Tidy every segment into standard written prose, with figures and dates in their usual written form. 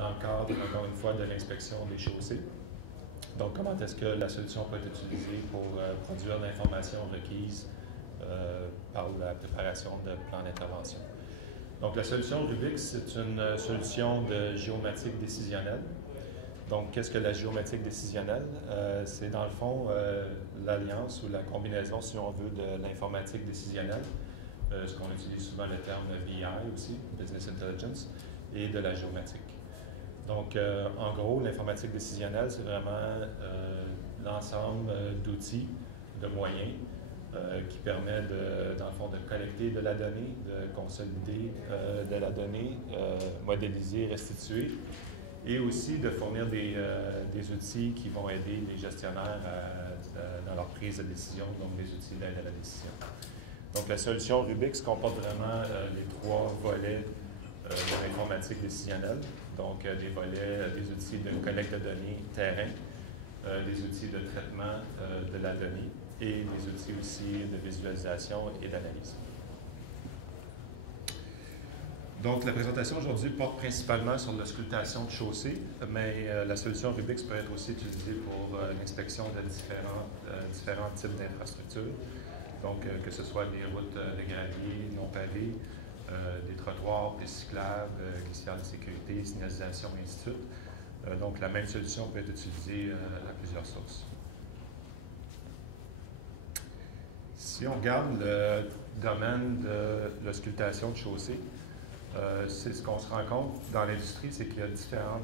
dans le cadre, encore une fois, de l'inspection des chaussées. Donc, comment est-ce que la solution peut être utilisée pour produire l'information requise par la préparation de plans d'intervention. Donc, la solution Rubix, c'est une solution de géométrique décisionnelle. Donc, qu'est-ce que la géométrique décisionnelle? C'est dans le fond l'alliance ou la combinaison, si on veut, de l'informatique décisionnelle, ce qu'on utilise souvent le terme BI aussi, Business Intelligence, et de la géométrique. Donc, en gros, l'informatique décisionnelle, c'est vraiment l'ensemble d'outils, de moyens qui permet, dans le fond, de collecter de la donnée, de consolider de la donnée, modéliser, restituer, et aussi de fournir des outils qui vont aider les gestionnaires dans leur prise de décision, donc des outils d'aide à la décision. Donc, la solution Rubix comporte vraiment les trois volets de l'informatique décisionnelle, donc des volets, des outils de collecte de données terrain, des outils de traitement de la donnée et des outils aussi de visualisation et d'analyse. Donc, la présentation aujourd'hui porte principalement sur l'auscultation de chaussées, mais la solution Rubix peut être aussi utilisée pour l'inspection de différents types d'infrastructures, donc que ce soit des routes de gravier non pavées, des trottoirs, des cyclables, caissières de sécurité, signalisation, et ainsi de suite. Donc, la même solution peut être utilisée à plusieurs sources. Si on regarde le domaine de l'auscultation de chaussées, c'est ce qu'on se rend compte dans l'industrie, c'est qu'il y a différentes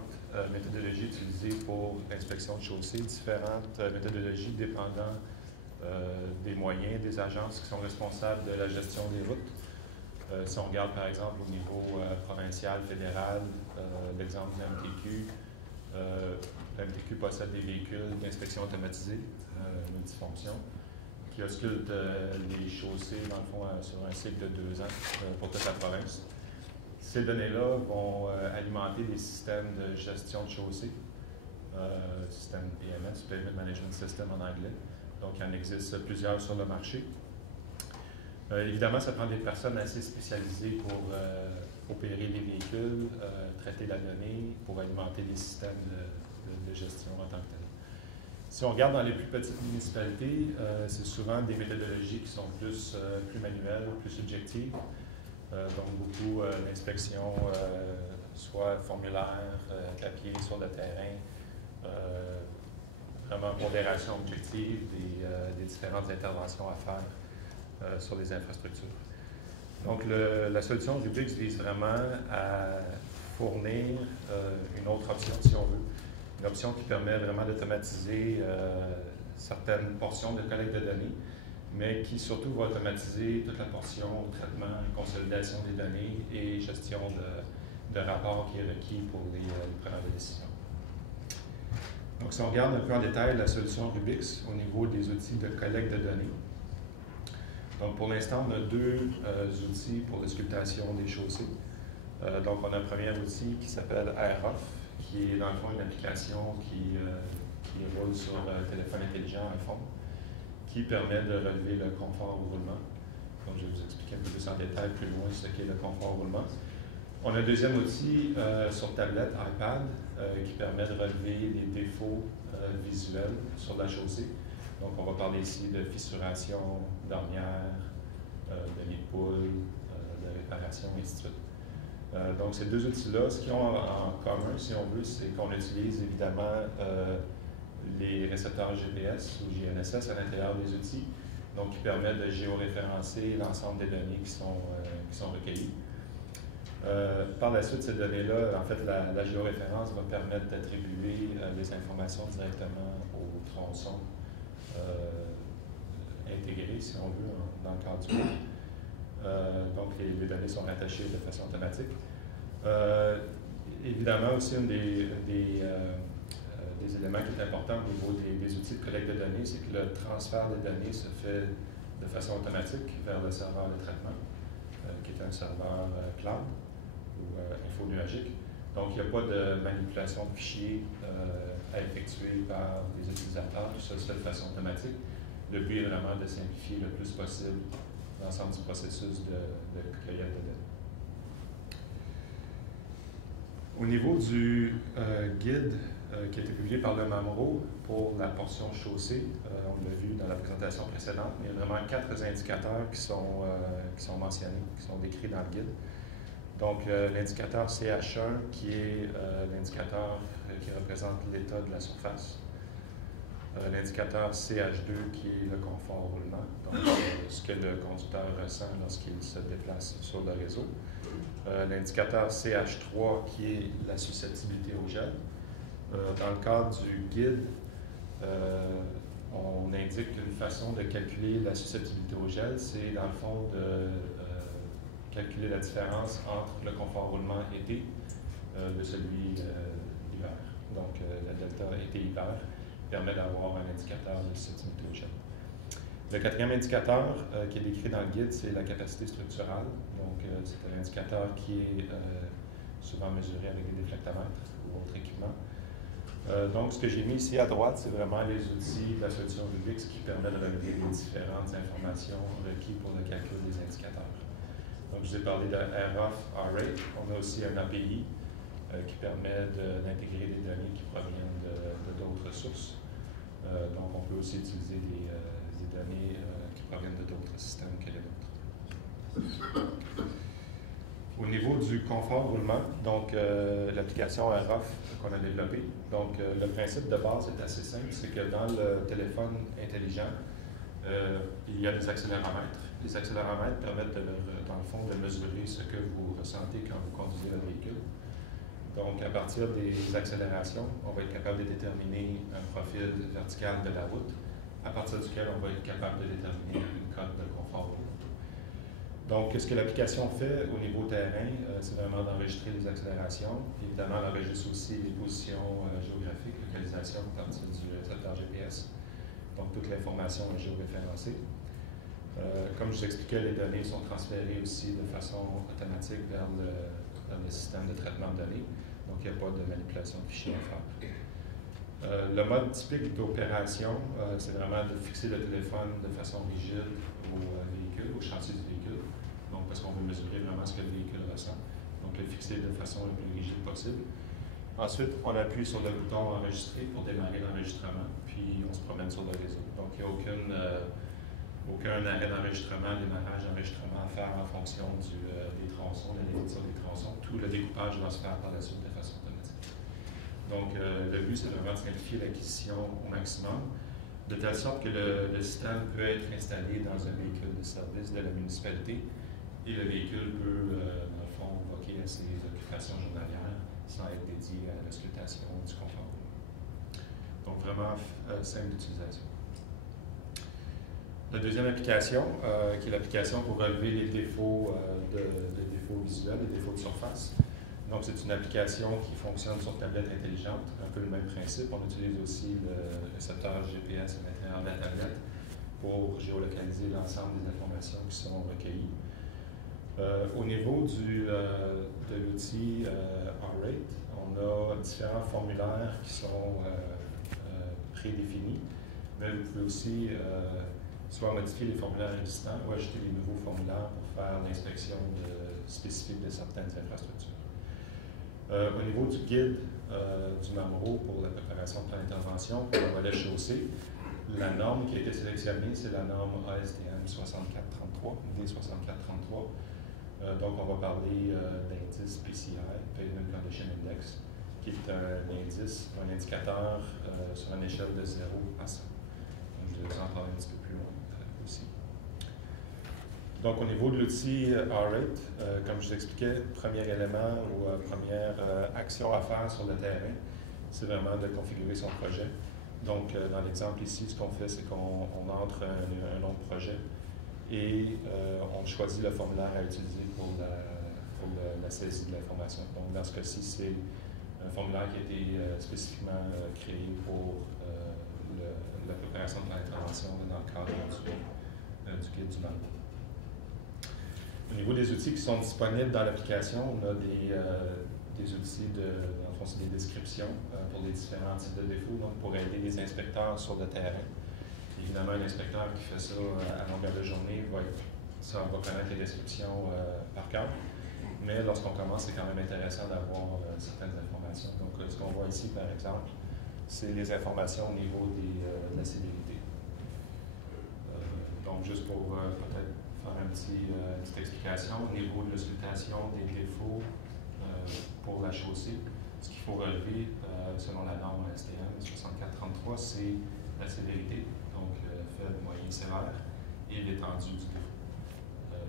méthodologies utilisées pour l'inspection de chaussées, différentes méthodologies dépendant des moyens des agences qui sont responsables de la gestion des routes. Si on regarde par exemple au niveau provincial, fédéral, l'exemple de l'MTQ, l'MTQ possède des véhicules d'inspection automatisée, multifonction, qui auscultent les chaussées, dans le fond, sur un cycle de 2 ans pour toute la province. Ces données-là vont alimenter des systèmes de gestion de chaussées, système PMS, Pavement Management System en anglais. Donc, il y en existe plusieurs sur le marché. Évidemment, ça prend des personnes assez spécialisées pour opérer les véhicules, traiter la donnée, pour alimenter des systèmes de gestion en tant que tel. Si on regarde dans les plus petites municipalités, c'est souvent des méthodologies qui sont plus manuelles, plus subjectives. Donc, beaucoup d'inspections, soit formulaires, papier, sur le terrain, vraiment pondération objective des différentes interventions à faire sur les infrastructures. Donc, la solution Rubix vise vraiment à fournir une autre option, si on veut, une option qui permet vraiment d'automatiser certaines portions de collecte de données, mais qui surtout va automatiser toute la portion traitement, consolidation des données et gestion de rapports qui est requis pour les preneurs de décision. Donc, si on regarde un peu en détail la solution Rubix au niveau des outils de collecte de données. Donc, pour l'instant, on a 2 outils pour l'auscultation des chaussées. Donc, on a un premier outil qui s'appelle AirOff, qui est dans le fond une application qui roule sur téléphone intelligent iPhone, qui permet de relever le confort au roulement. Donc, je vais vous expliquer un peu plus en détail plus loin ce qu'est le confort au roulement. On a un deuxième outil sur tablette, iPad, qui permet de relever les défauts visuels sur la chaussée. Donc, on va parler ici de fissuration, d'ornière, de nid de poule, de réparation, et ainsi de suite. Donc, ces 2 outils-là, ce qu'ils ont en commun, si on veut, c'est qu'on utilise évidemment les récepteurs GPS ou GNSS à l'intérieur des outils, donc qui permettent de géoréférencer l'ensemble des données qui sont recueillies. Par la suite, ces données-là, en fait, la géoréférence va permettre d'attribuer les informations directement au tronçon intégré, si on veut, dans le cadre du web. Donc, les données sont rattachées de façon automatique. Évidemment, aussi, un des éléments qui est important au niveau des outils de collecte de données, c'est que le transfert des données se fait de façon automatique vers le serveur de traitement, qui est un serveur cloud ou infonuagique. Donc, il n'y a pas de manipulation de fichiers à effectuer par les utilisateurs. Tout ça se fait de façon automatique. Le but est vraiment de simplifier le plus possible l'ensemble du processus de cueillette de données. Au niveau du guide qui a été publié par le MAMRO pour la portion chaussée, on l'a vu dans la présentation précédente, mais il y a vraiment 4 indicateurs qui sont mentionnés, qui sont décrits dans le guide. Donc, l'indicateur CH1, qui est l'indicateur qui représente l'état de la surface. L'indicateur CH2, qui est le confort au roulement, donc ce que le conducteur ressent lorsqu'il se déplace sur le réseau. L'indicateur CH3, qui est la susceptibilité au gel. Dans le cadre du guide, on indique qu'une façon de calculer la susceptibilité au gel, c'est dans le fond de calculer la différence entre le confort roulement été de celui hiver. Donc, la delta été-hiver permet d'avoir un indicateur de susceptibilité au gel. Le quatrième indicateur qui est décrit dans le guide, c'est la capacité structurale. Donc, c'est un indicateur qui est souvent mesuré avec des déflectomètres ou autre équipement. Donc, ce que j'ai mis ici à droite, c'est vraiment les outils de la solution Rubix qui permet de relever les différentes informations requises pour le calcul des indicateurs. Donc, je vous ai parlé de ROF, R-Rate. On a aussi un API qui permet d'intégrer des données qui proviennent de d'autres sources. Donc, on peut aussi utiliser des données qui proviennent de d'autres systèmes que les nôtres. Au niveau du confort roulement, donc l'application ROF qu'on a développée, donc le principe de base est assez simple, c'est que dans le téléphone intelligent, il y a des accéléromètres. Les accéléromètres permettent, dans le fond, de mesurer ce que vous ressentez quand vous conduisez le véhicule. Donc, à partir des accélérations, on va être capable de déterminer un profil vertical de la route, à partir duquel on va être capable de déterminer une cote de confort. Donc, ce que l'application fait au niveau terrain, c'est vraiment d'enregistrer les accélérations. Évidemment, elle enregistre aussi les positions géographiques, localisation à partir du récepteur GPS. Donc, toute l'information est géoréférencée. Comme je vous expliquais, les données sont transférées aussi de façon automatique vers le système de traitement de données. Donc, il n'y a pas de manipulation de fichiers à faire. Le mode typique d'opération, c'est vraiment de fixer le téléphone de façon rigide au véhicule, au châssis du véhicule. Donc, parce qu'on veut mesurer vraiment ce que le véhicule ressent. Donc, le fixer de façon la plus rigide possible. Ensuite, on appuie sur le bouton enregistrer pour démarrer l'enregistrement, puis on se promène sur le réseau. Donc, il n'y a aucun arrêt d'enregistrement, démarrage d'enregistrement à faire en fonction des tronçons, de la lecture des tronçons. Tout le découpage va se faire par la suite de façon automatique. Donc, le but, c'est vraiment de simplifier l'acquisition au maximum, de telle sorte que le système peut être installé dans un véhicule de service de la municipalité et le véhicule peut, dans le fond, vaquer à ses occupations journalières sans être dédié à l'auscultation du confort. Donc, vraiment simple d'utilisation. La deuxième application, qui est l'application pour relever les défauts, défauts visuels, les défauts de surface. Donc, c'est une application qui fonctionne sur tablette intelligente, un peu le même principe. On utilise aussi le récepteur GPS à l'intérieur de la tablette pour géolocaliser l'ensemble des informations qui sont recueillies. Au niveau de l'outil R-Rate, on a différents formulaires qui sont prédéfinis, mais vous pouvez aussi soit modifier les formulaires existants ou ajouter des nouveaux formulaires pour faire l'inspection spécifique de certaines infrastructures. Au niveau du guide du MAMRO pour la préparation de plan d'intervention pour le volet chaussée, la norme qui a été sélectionnée, c'est la norme ASTM 6433, D6433. Donc, on va parler d'indice PCI, Pavement Condition Index, qui est un indice, un indicateur sur une échelle de 0 à 100. Donc, je vais vous en parler un petit peu plus loin aussi. Donc, au niveau de l'outil R-Rate, comme je vous expliquais, premier élément ou première action à faire sur le terrain, c'est vraiment de configurer son projet. Donc, dans l'exemple ici, ce qu'on fait, c'est qu'on entre un nom de projet et on choisit le formulaire à utiliser pour la saisie de l'information. Donc, dans ce cas-ci, c'est un formulaire qui a été spécifiquement créé pour la préparation de l'intervention dans le cadre du guide du MAMRO. Au niveau des outils qui sont disponibles dans l'application, on a des outils en fond, c'est des descriptions pour les différents types de défauts, donc pour aider les inspecteurs sur le terrain. Évidemment, l'inspecteur qui fait ça à longueur de journée va connaître les descriptions par cœur, mais lorsqu'on commence, c'est quand même intéressant d'avoir certaines voit ici, par exemple, c'est les informations au niveau de la sévérité. Donc, juste pour peut-être faire une petite explication, au niveau de l'auscultation des défauts pour la chaussée, ce qu'il faut relever selon la norme STM 6433, c'est la sévérité, donc faible, moyen, sévère, et l'étendue du défaut.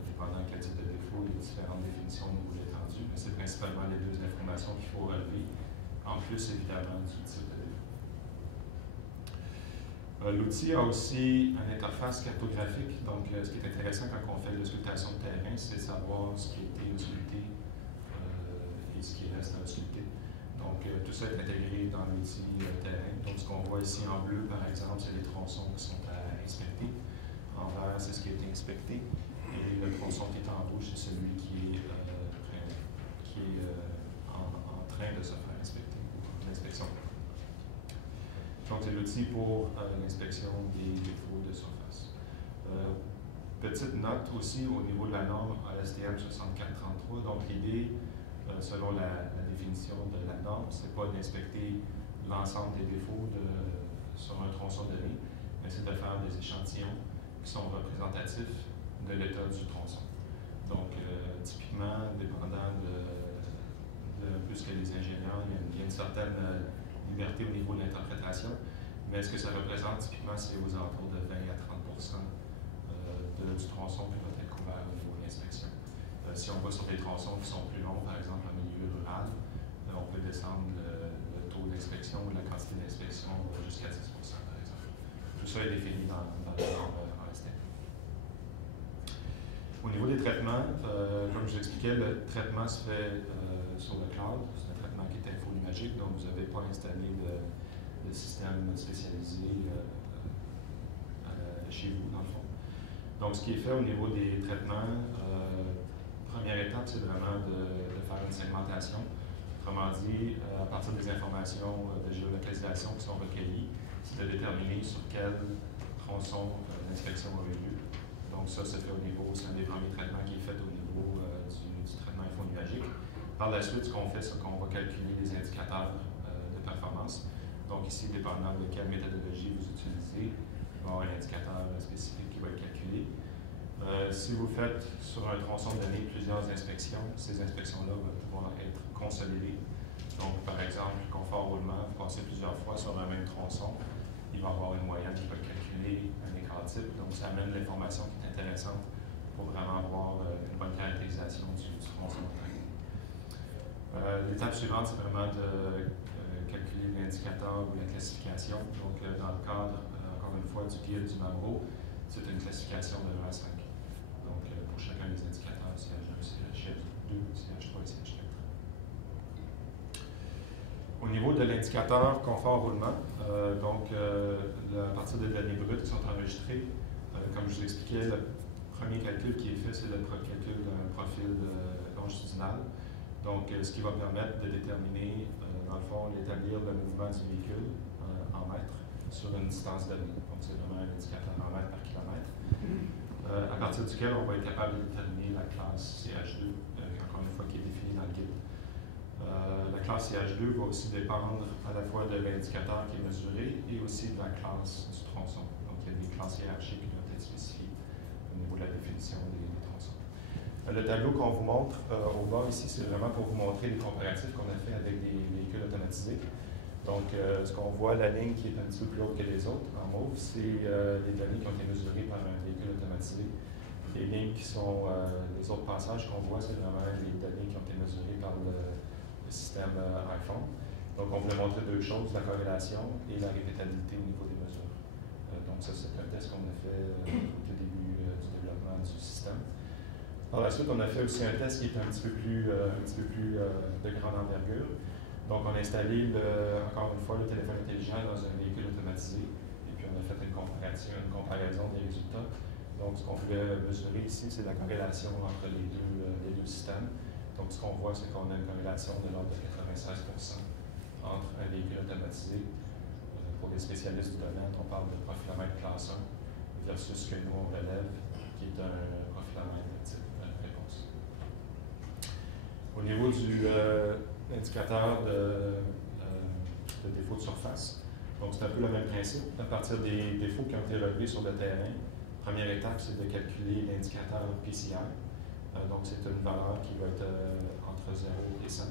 Dépendant quel type de défaut, il y a différentes définitions au niveau de l'étendue, mais c'est principalement les deux informations qu'il faut relever, en plus évidemment du type de défaut. L'outil a aussi une interface cartographique, donc ce qui est intéressant quand on fait de l'auscultation de terrain, c'est de savoir ce qui a été ausculté et ce qui reste à ausculter. Donc tout ça est intégré dans l'outil terrain. Donc ce qu'on voit ici en bleu, par exemple, c'est les tronçons qui sont à inspecter. En vert, c'est ce qui a été inspecté. Et le tronçon qui est en rouge, c'est celui qui est en train de se faire inspecter, l'inspection. Donc, c'est l'outil pour l'inspection des défauts de surface. Petite note aussi au niveau de la norme ASTM 6433. Donc, l'idée, selon la définition de la norme, c'est pas d'inspecter l'ensemble des défauts sur un tronçon donné, mais c'est de faire des échantillons qui sont représentatifs de l'état du tronçon. Donc, typiquement, dépendant de un peu ce que les ingénieurs, il y a une certaine liberté au niveau de l'interprétation, mais ce que ça représente typiquement, c'est aux alentours de 20 à 30 du tronçon qui va être couvert au niveau de l'inspection. Si on va sur des tronçons qui sont plus longs, par exemple en milieu rural, on peut descendre le taux d'inspection ou la quantité d'inspection jusqu'à 10 par exemple. Tout ça est défini dans la norme ASTM. Au niveau des traitements, comme je vous expliquais, le traitement se fait sur le cloud. C'est un traitement qui est infonuagique, donc vous n'avez pas installé de système spécialisé chez vous, dans le fond. Donc, ce qui est fait au niveau des traitements, première étape, c'est vraiment de faire une segmentation. Autrement dit, à partir des informations de géolocalisation qui sont recueillies, c'est de déterminer sur quel tronçon l'inspection a eu lieu. Donc, ça se fait au niveau, c'est un des premiers traitements qui est fait au niveau du traitement infonuagique. Par la suite, ce qu'on fait, c'est qu'on va calculer les indicateurs de performance. Donc, ici, dépendant de quelle méthodologie vous utilisez, il va y avoir un indicateur spécifique qui va être calculé. Si vous faites sur un tronçon donné plusieurs inspections, ces inspections-là vont pouvoir être consolidées. Donc, par exemple, confort roulement, vous passez plusieurs fois sur un même tronçon, il va y avoir une moyenne qui va calculer un écart type. Donc, ça amène l'information qui est intéressante pour vraiment avoir une bonne caractérisation du tronçon de train. L'étape suivante, c'est vraiment de calculer l'indicateur ou la classification. Donc, dans le cadre, encore une fois, du guide du MABRO, c'est une classification de 1 à 5. Donc, pour chacun des indicateurs, CH1, CH2, CH3 et CH4. Au niveau de l'indicateur confort roulement, à partir des données brutes qui sont enregistrées, comme je vous expliquais, le premier calcul qui est fait, c'est le calcul d'un profil longitudinal. Donc, ce qui va permettre de déterminer, dans le fond, d'établir le mouvement du véhicule en mètres sur une distance donnée. Donc, c'est vraiment un indicateur en mètres par kilomètre. À partir duquel on va être capable de déterminer la classe CH2, encore une fois, qui est définie dans le guide. La classe CH2 va aussi dépendre à la fois de l'indicateur qui est mesuré et aussi de la classe du tronçon. Donc, il y a des classes hiérarchiques qui doivent être spécifiées au niveau de la définition des tronçons. Le tableau qu'on vous montre au bas ici, c'est vraiment pour vous montrer les comparatifs qu'on a fait avec des véhicules automatisés. Donc, ce qu'on voit, la ligne qui est un petit peu plus haute que les autres, en mauve, c'est les données qui ont été mesurées par un véhicule automatisé. Les lignes qui sont les autres passages qu'on voit, c'est vraiment les données qui ont été mesurées par le système iPhone. Donc, on voulait montrer deux choses, la corrélation et la répétabilité au niveau des mesures. Donc, ça, c'est un test qu'on a fait au début du développement du système. Par la suite, on a fait aussi un test qui est un petit peu plus de grande envergure. Donc, on a installé, encore une fois, le téléphone intelligent dans un véhicule automatisé. Et puis, on a fait une comparaison des résultats. Donc, ce qu'on voulait mesurer ici, c'est la corrélation entre les deux systèmes. Donc, ce qu'on voit, c'est qu'on a une corrélation de l'ordre de 96 entre un véhicule automatisé. Pour les spécialistes du domaine, on parle de profilomètre classe 1 versus ce que nous, on relève, qui est un profilomètre type réponse. Au niveau du indicateur de défauts de surface. Donc, c'est un peu le même principe. À partir des défauts qui ont été relevés sur le terrain, première étape, c'est de calculer l'indicateur PCI. Donc, c'est une valeur qui va être entre 0 et 100.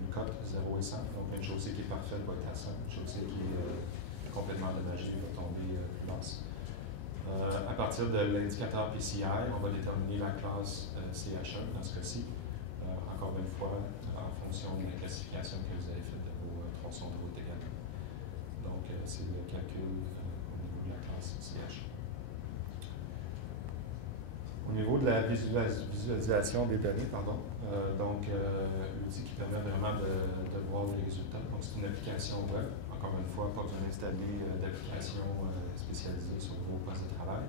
Une cote 0 et 100. Donc, une chaussée qui est parfaite va être à 100. Une chaussée qui est complètement endommagée va tomber plus basse. À partir de l'indicateur PCI, on va déterminer la classe CH1 dans ce cas-ci. Encore une fois, en fonction de la classification que vous avez faite de vos tronçons de route également. Donc, c'est le calcul au niveau de la classe CH. Au niveau de la visualisation des données, l'outil qui permet vraiment de voir les résultats. Donc, c'est une application web. Encore une fois, pas besoin d'installer d'application spécialisée sur vos postes de travail.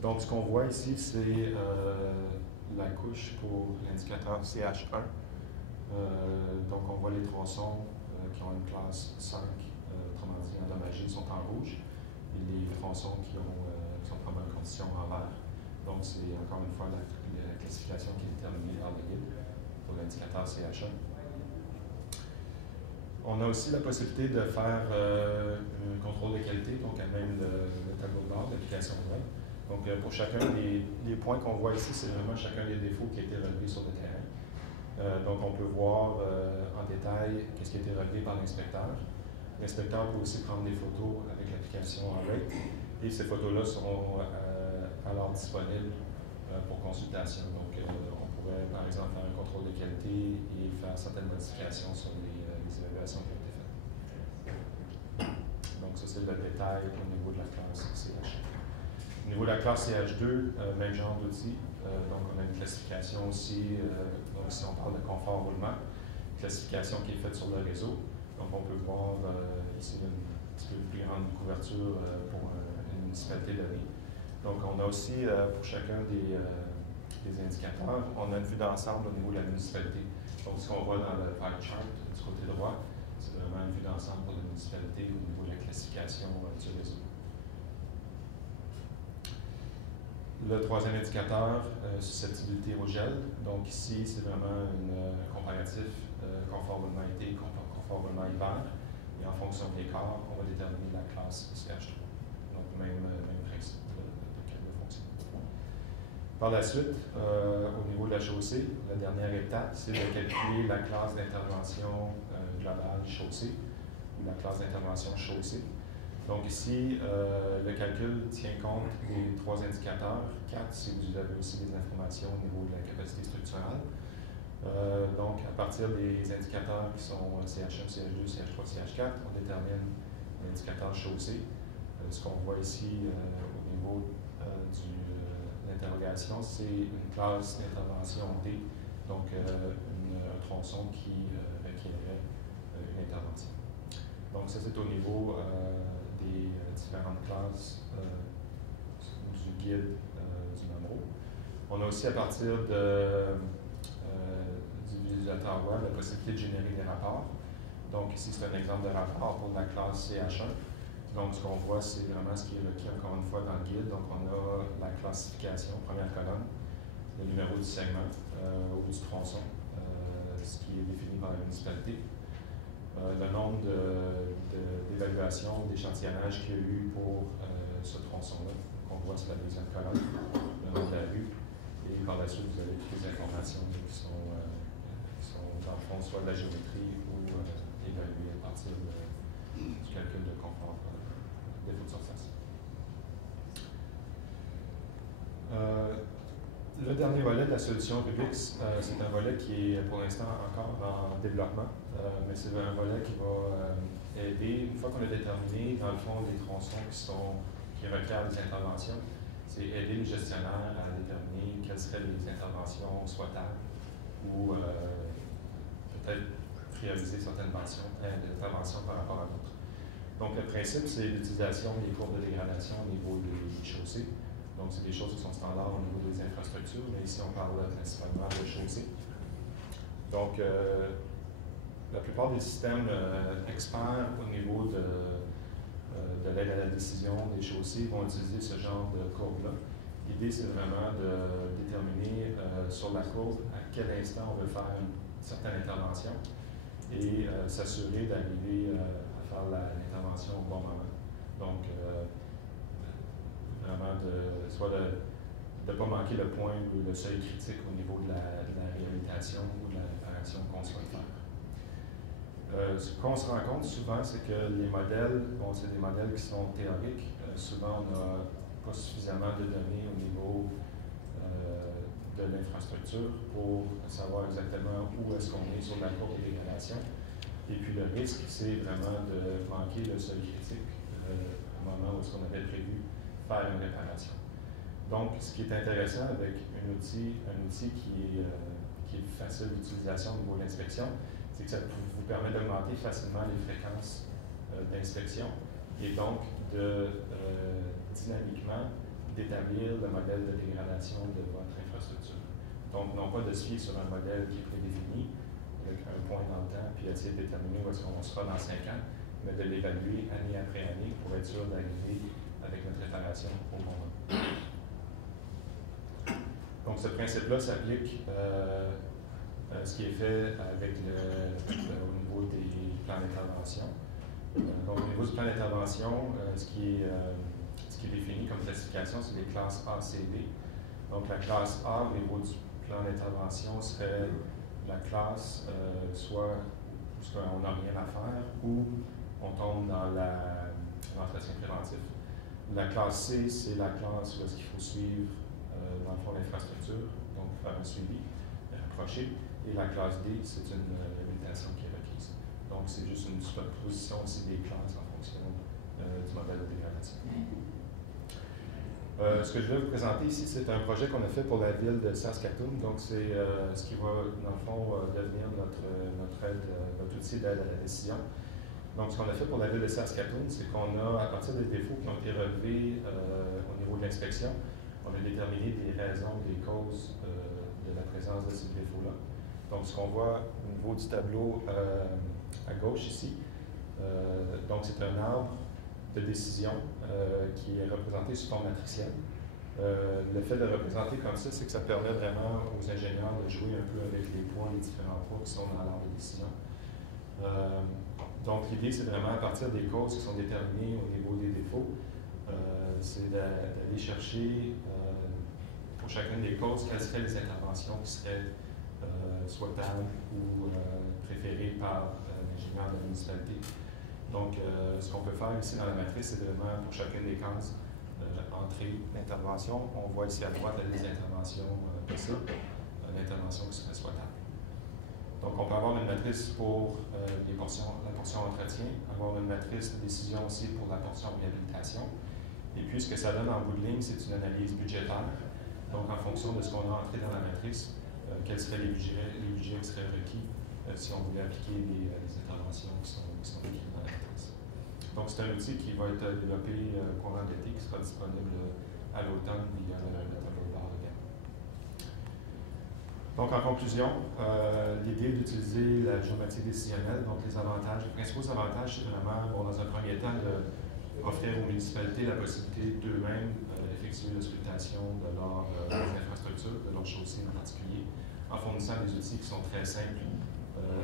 Donc, ce qu'on voit ici, c'est la couche pour l'indicateur CH1. Donc, on voit les tronçons qui ont une classe 5, autrement dit endommagés, sont en rouge, et les tronçons qui sont en bonne condition en vert. Donc, c'est encore une fois la classification qui est déterminée par le guide pour l'indicateur CH1. On a aussi la possibilité de faire un contrôle de qualité, donc à même le tableau de bord de l'application web. Donc, pour chacun des points qu'on voit ici, c'est vraiment chacun des défauts qui a été relevé sur le terrain. Donc, on peut voir en détail qu'est-ce qui a été relevé par l'inspecteur. L'inspecteur peut aussi prendre des photos avec l'application Rate, et ces photos-là seront alors disponibles pour consultation. Donc, on pourrait, par exemple, faire un contrôle de qualité et faire certaines modifications sur les évaluations qui ont été faites. Donc, ça, c'est le détail au niveau de la classe CH. Au niveau de la classe CH2, même genre d'outil. Donc, on a une classification aussi, donc si on parle de confort roulement, classification qui est faite sur le réseau. Donc, on peut voir ici une petit peu plus grande couverture pour une municipalité donnée. Donc, on a aussi, pour chacun des indicateurs, on a une vue d'ensemble au niveau de la municipalité. Donc, ce qu'on voit dans le pie chart du côté droit, c'est vraiment une vue d'ensemble pour la municipalité au niveau de la classification du réseau. Le troisième indicateur, susceptibilité au gel. Donc, ici, c'est vraiment un comparatif conformément été, conformément hiver. Et en fonction de l'écart, on va déterminer la classe CH3. Donc, même principe de fonction. Par la suite, au niveau de la chaussée, la dernière étape, c'est de calculer la classe d'intervention globale chaussée ou la classe d'intervention chaussée. Donc ici, le calcul tient compte des trois indicateurs. 4, si vous avez aussi des informations au niveau de la capacité structurelle. Donc, à partir des indicateurs qui sont CH1, CH2, CH3, CH4, on détermine l'indicateur chaussée. Ce qu'on voit ici au niveau de l'interrogation, c'est une classe d'intervention D, donc un tronçon qui requérait une intervention. Donc, ça, c'est au niveau des différentes classes du guide du NOMRO. On a aussi, à partir du visualisateur web, la possibilité de générer des rapports. Donc, ici, c'est un exemple de rapport pour la classe CH1. Donc, ce qu'on voit, c'est vraiment ce qui est requis, encore une fois, dans le guide. Donc, on a la classification, première colonne, le numéro du segment ou du tronçon, ce qui est défini par la municipalité. Le nombre d'évaluations, d'échantillonnage qu'il y a eu pour ce tronçon-là. On voit sur la deuxième colonne, le nom de la rue. Et par la suite, vous avez toutes les informations qui sont dans le fond, soit de la géométrie ou évaluées à partir du calcul de confort défaut de surface. Le dernier volet de la solution Rubix, c'est un volet qui est pour l'instant encore en développement, mais c'est un volet qui va aider, une fois qu'on a déterminé, dans le fond, les tronçons qui requièrent des interventions, c'est aider les gestionnaires à déterminer quelles seraient les interventions souhaitables ou peut-être prioriser certaines interventions par rapport à d'autres. Donc, le principe, c'est l'utilisation des courbes de dégradation au niveau des chaussées. Donc, c'est des choses qui sont standards au niveau des infrastructures, mais ici, on parle principalement de chaussées. Donc, la plupart des systèmes experts au niveau de l'aide à la décision des chaussées vont utiliser ce genre de courbe-là. L'idée, c'est vraiment de déterminer sur la courbe à quel instant on veut faire une certaine intervention et s'assurer d'arriver à faire l'intervention au bon moment. Donc, vraiment, soit de ne pas manquer le point ou le seuil critique au niveau de la réhabilitation ou de la réparation qu'on souhaite faire. Ce qu'on se rend compte souvent, c'est que les modèles, bon, c'est des modèles qui sont théoriques. Souvent, on n'a pas suffisamment de données au niveau de l'infrastructure pour savoir exactement où est-ce qu'on est sur la courbe de dégradation. Et puis le risque, c'est vraiment de manquer le seuil critique au moment où on avait prévu faire une réparation. Donc, ce qui est intéressant avec un outil qui est facile d'utilisation au niveau de l'inspection, c'est que ça vous permet d'augmenter facilement les fréquences d'inspection et donc dynamiquement d'établir le modèle de dégradation de votre infrastructure. Donc, non pas de se fier sur un modèle qui est prédéfini, avec un point dans le temps, puis essayer de déterminer où est-ce qu'on sera dans 5 ans, mais de l'évaluer année après année pour être sûr d'arriver avec notre réparation au bon moment. Donc, ce principe-là s'applique ce qui est fait avec au niveau des plans d'intervention. Donc, au niveau du plan d'intervention, ce qui est défini comme classification, c'est les classes A, C, D. Donc, la classe A, au niveau du plan d'intervention, serait la classe soit où on n'a rien à faire ou on tombe dans l'entretien préventif. La classe C, c'est la classe où est-ce qu'il faut suivre dans le fond l'infrastructure, donc faire un suivi rapproché. Et la classe D, c'est une réhabilitation qui est requise. Donc, c'est juste une superposition aussi des classes en fonction du modèle de dégradation. Ce que je vais vous présenter ici, c'est un projet qu'on a fait pour la ville de Saskatoon. Donc, c'est ce qui va, dans le fond, devenir notre outil d'aide à la décision. Donc, ce qu'on a fait pour la ville de Saskatoon, c'est qu'on a, à partir des défauts qui ont été relevés au niveau de l'inspection, on a déterminé des raisons, des causes de la présence de ces défauts-là. Donc, ce qu'on voit au niveau du tableau à gauche ici, donc c'est un arbre de décision qui est représenté sous forme matricielle. Le fait de représenter comme ça, c'est que ça permet vraiment aux ingénieurs de jouer un peu avec les points, les différents points qui sont dans l'arbre de décision. Donc, l'idée, c'est vraiment à partir des causes qui sont déterminées au niveau des défauts, c'est d'aller chercher pour chacune des causes quelles seraient les interventions qui seraient souhaitables ou préférées par l'ingénieur de la municipalité. Donc, ce qu'on peut faire ici dans la matrice, c'est vraiment pour chacune des cases entrée d'intervention. On voit ici à droite la liste d'interventions possibles, l'intervention qui serait souhaitable. Donc, on peut avoir une matrice pour la portion entretien, avoir une matrice de décision aussi pour la portion réhabilitation. Et puis, ce que ça donne en bout de ligne, c'est une analyse budgétaire. Donc, en fonction de ce qu'on a entré dans la matrice, quels seraient les budgets qui seraient requis si on voulait appliquer les interventions qui sont requises dans la matrice. Donc, c'est un outil qui va être développé courant d'été, qui sera disponible à l'automne via le tableau de bord de gamme. Donc, en conclusion, l'idée d'utiliser la géométrie décisionnelle, donc les principaux avantages, c'est vraiment, bon, dans un premier temps, offrir aux municipalités la possibilité d'eux-mêmes d'effectuer l'auscultation de leurs infrastructures, de leurs chaussées en particulier, en fournissant des outils qui sont très simples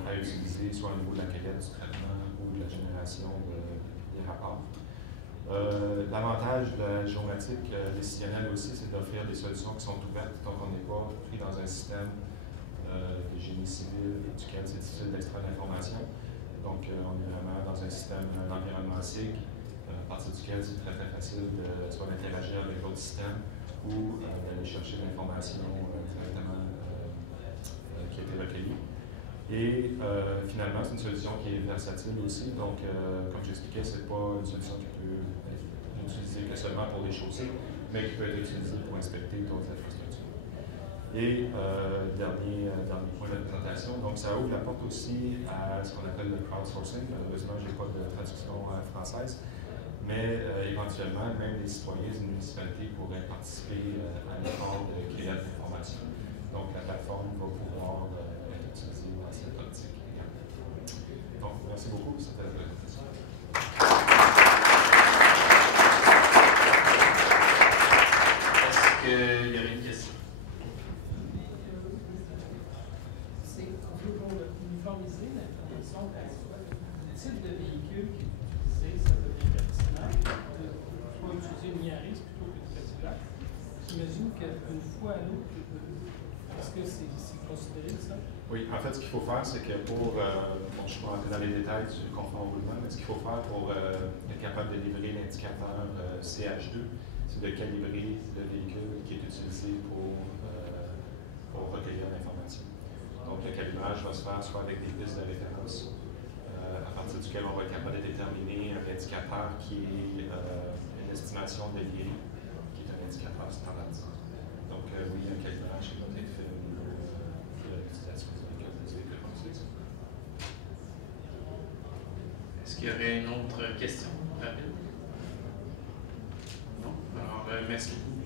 à utiliser, soit au niveau de la qualité du traitement ou de la génération des rapports. L'avantage de la géomatique décisionnelle aussi, c'est d'offrir des solutions qui sont ouvertes, donc on n'est pas pris dans un système de génie civil duquel c'est difficile d'extraire l'information. Donc, on est vraiment dans un système d'environnement SIG, à partir duquel c'est très facile de soit d'interagir avec d'autres systèmes ou d'aller chercher l'information directement qui a été recueillie. Et finalement, c'est une solution qui est versatile aussi. Donc, comme j'expliquais, ce n'est pas une solution qui peut être utilisée que seulement pour les chaussées, mais qui peut être utilisée pour inspecter d'autres infrastructures. Et dernier point de la présentation, donc ça ouvre la porte aussi à ce qu'on appelle le crowdsourcing. Malheureusement, je n'ai pas de traduction française, mais éventuellement, même les citoyens d'une municipalité pourraient participer à l'effort de créer de l'information. Donc, la plateforme va pouvoir être utilisée dans cette optique également. Donc, merci beaucoup. C'était la présentation. Est-ce qu'il y aurait une question? C'est pour uniformiser l'information véhicule qui est utilisé, ça devient pertinent de soit utiliser une Yaris plutôt qu'une Cadillac. J'imagine qu'une fois à l'autre, est-ce que c'est considéré ça? Oui, en fait, ce qu'il faut faire, c'est que pour, bon, je ne suis pas rentré dans les détails du confort au roulement, mais ce qu'il faut faire pour être capable de livrer l'indicateur CH2, c'est de calibrer le véhicule qui est utilisé pour recueillir l'information. Donc, le calibrage va se faire soit avec des pistes de référence, à partir duquel on va être capable de déterminer un indicateur qui est une estimation de l'IRI, qui est un indicateur standardisé. Donc, oui, un calibrage qui va être fait au niveau de l'utilisation du véhicule comme c'est ça. Est-ce qu'il y aurait une autre question rapide? Non? Alors, merci beaucoup.